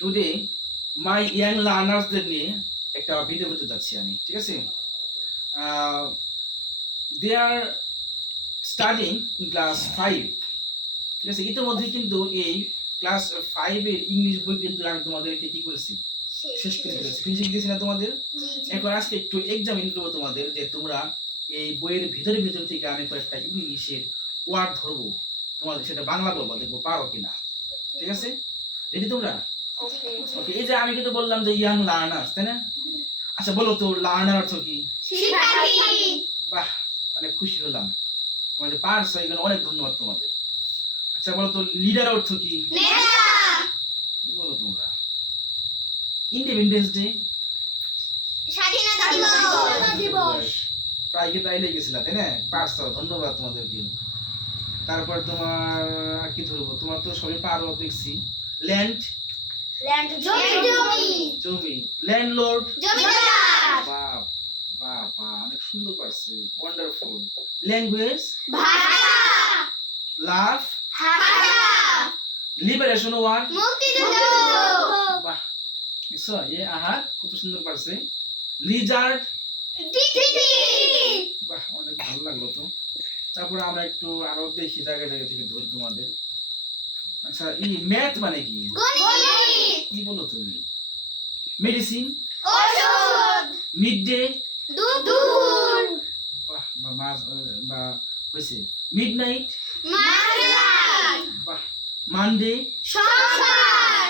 Today my young লার্নার্সদের নিয়ে একটা video করতে যাচ্ছি আমি, ঠিক আছে? দে আর স্টাডিং ইন ক্লাস 5, ঠিক আছে? ইতিমধ্যে কিন্তু এই ক্লাস 5 এর ইংলিশ বই কিন্তু আমি তোমাদেরকে কি করেছি, শেষ করে ফেলেছি, ফিনিশিং দিয়েছি না তোমাদের। এখন আজকে একটু এক্সামিন করবো তোমাদের, যে তোমরা এই বইয়ের ভিতরে থেকে আমি কয়েকটা ইংলিশের ওয়ার্ড ধরবো, তোমাদের সেটা বাংলা বলবো, দেখবো পারো কিনা, ঠিক আছে? রেডি তোমরা? ওকে। এই যে আমি কিন্তু বললাম যে ইয়াং লার্নার্স, তাই না? আচ্ছা বলো তো, লার্নার অর্থ কি? শিক্ষার্থী। বাহ, অনেক খুশি হলাম, তোমরা যে পারছো, এখানে অনেক ধন্যবাদ তোমাদের। আচ্ছা বলো তো, লিডার অর্থ কি? নেতা। কি বলো তোমরা? ইন্ডিপেন্ডেন্স ডে, স্বাধীনতা দিবস। প্রায় কিন্তু আইলে গেছিলা, তাই না? পারছো, ধন্যবাদ তোমাদেরকে। তারপর তোমার আর কি ধরবো, তোমার তো সবই পারো দেখছি। ল্যান্ড, জমি। ল্যান্ডলর্ড, জমিদার। বাহ বাহ বাহ, অনেক সুন্দর পারছে, ওয়ান্ডারফুল। ল্যাঙ্গুয়েজ, ভাষা। লাভ, হাসা। লিবারেশন ওয়ার, মুক্তিযুদ্ধ। বাহ, দেখছো আহাত কত সুন্দর পারছে। Lizaad, TT. বাহ, অনেক ভালো লাগলো তো। তারপরে আমরা একটু আরো দেখি জায়গা থেকে ধরি তোমাদের। আচ্ছা, এই ম্যাথ মানে কি? গণিত। কি বলো তুমি? মেডিসিন, ঔষধ। মিড ডে, দুপুর। বাহ, বা মাঝ বা হয়েছে। মিডনাইট, মাঝরাত। বাহ। মানডে, সোমবার।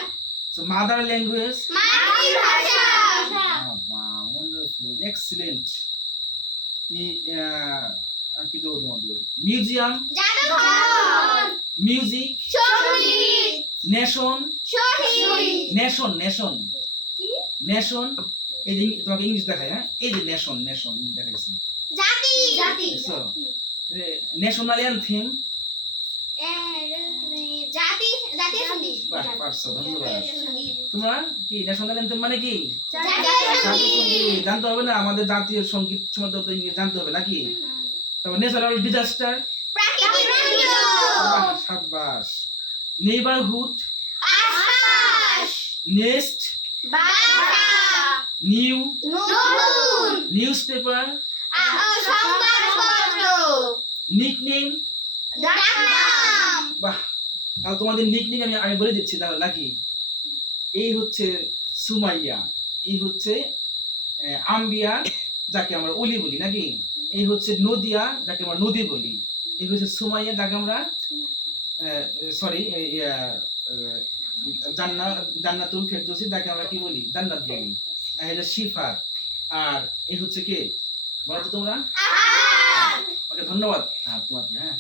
সো মাদার ল্যাঙ্গুয়েজ, মাতৃভাষা। বাহ, ওয়ান্ডারফুল, এক্সিলেন্ট। আর কি দেবো তোমাদের? মিউজিয়াম, জাদুঘর। মিউজিক, সঙ্গীত। নেশন, শহীদ। নেশন, নেশন, কি? নেশন। এই যে তোমাকে ইংলিশ দেখায়, হ্যাঁ, এই যে নেশন, নেশন দেখাইছি। জাতি। দেখছো? ন্যাশনাল অ্যানথেম, জাতি। জাতীয় সঙ্গীত। বাহ, পারছো, ধন্যবাদ। তোমরা কি ন্যাশনাল অ্যানথেম মানে কি? জাতীয় জাতীয় সঙ্গীত। সঙ্গীত জানতে হবে না? আমাদের জাতীয় সঙ্গীত সম্বন্ধে তো ইংরেজি জানতে হবে নাকি? তারপর ন্যাচারাল ডিজাস্টার, প্রাকৃতিক দুর্যোগ। সাব্বাস। নেইবারহুড, আশ্বাস। নেস্ট, বাসা। নিউ, নতুন। নিউজপেপার, সংবাদপত্র। নিকনেম, ডাকনাম। বাহ। তাহলে তোমাদের নিকনেম আমি বলে দিচ্ছি তাহলে নাকি? এই হচ্ছে সুমাইয়া, এই হচ্ছে আম্বিয়া, যাকে আমরা অলি বলি নাকি? এই হচ্ছে নদিয়া, যাকে আমরা নদী বলি। এই হচ্ছে সুমাইয়া, যাকে আমরা সরি জান্নাতুল ফেরদৌসী, যাকে আমরা কি বলি? জান্নাত বলি। আর এটা শিফাত। আর এই হচ্ছে কে বলো তো তোমরা? ওকে, ধন্যবাদ। হ্যাঁ, তোমাকে, হ্যাঁ।